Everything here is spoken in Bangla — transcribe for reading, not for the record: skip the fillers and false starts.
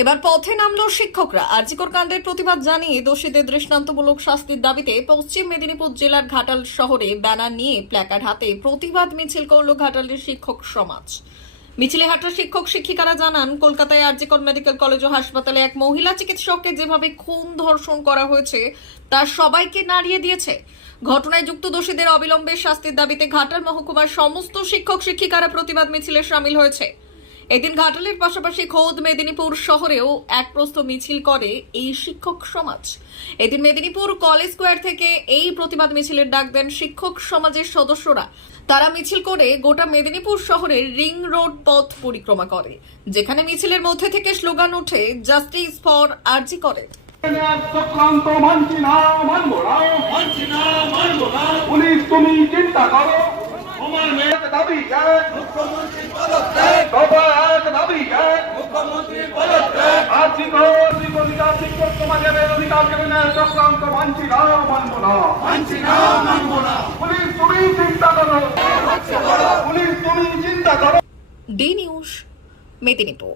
এবার পথে নামলো শিক্ষকরা। আরজিকর কাণ্ডের প্রতিবাদ জানিয়ে দোষীদের দৃষ্টান্তমূলক শাস্তির দাবিতে পশ্চিম মেদিনীপুর জেলার ঘাটাল শহরে ব্যানার নিয়ে প্ল্যাকার্ড হাতে প্রতিবাদ মিছিল করল ঘাটালের শিক্ষক সমাজ। মিছিলে হাঁটা শিক্ষক শিক্ষিকারা জানান, কলকাতায় আরজিকর মেডিকেল কলেজ ও হাসপাতালে এক মহিলা চিকিৎসককে যেভাবে খুন ধর্ষণ করা হয়েছে তা সবাইকে নাড়িয়ে দিয়েছে। ঘটনায় যুক্ত দোষীদের অবিলম্বে শাস্তির দাবিতে ঘাটাল মহকুমার সমস্ত শিক্ষক শিক্ষিকারা প্রতিবাদ মিছিলে শামিল হয়েছে। এদিন ঘাটালের পাশাপাশি খোদ মেদিনীপুর শহরেও এক প্রস্ত মিছিল করে এই শিক্ষক সমাজ। এদিন মেদিনীপুর কলেজ স্কোয়ার থেকে এই প্রতিবাদ মিছিলের ডাক দেন শিক্ষক সমাজের সদস্যরা। তারা মিছিল করে গোটা মেদিনীপুর শহরের রিং রোড পথ পরিক্রমা করে, যেখানে মিছিলের মধ্যে থেকে স্লোগান ওঠে, জাস্টিস ফর আরজিকরে। পুলিশ তুমি চিন্তা করো, তোমার মেয়ের দাবি মুখ্যমন্ত্রী পদত্যাগ, দাবি মুখ্যমন্ত্রী পদত্যাগ। আরজিকর অধিকার শিক্ষক সমাজের অধিকার কেন্দ্রের চক্রান্ত মানছি না, মানব না। পুলিশ তুমি চিন্তা করো, পুলিশ তুমি চিন্তা করো। D news, Medinipur.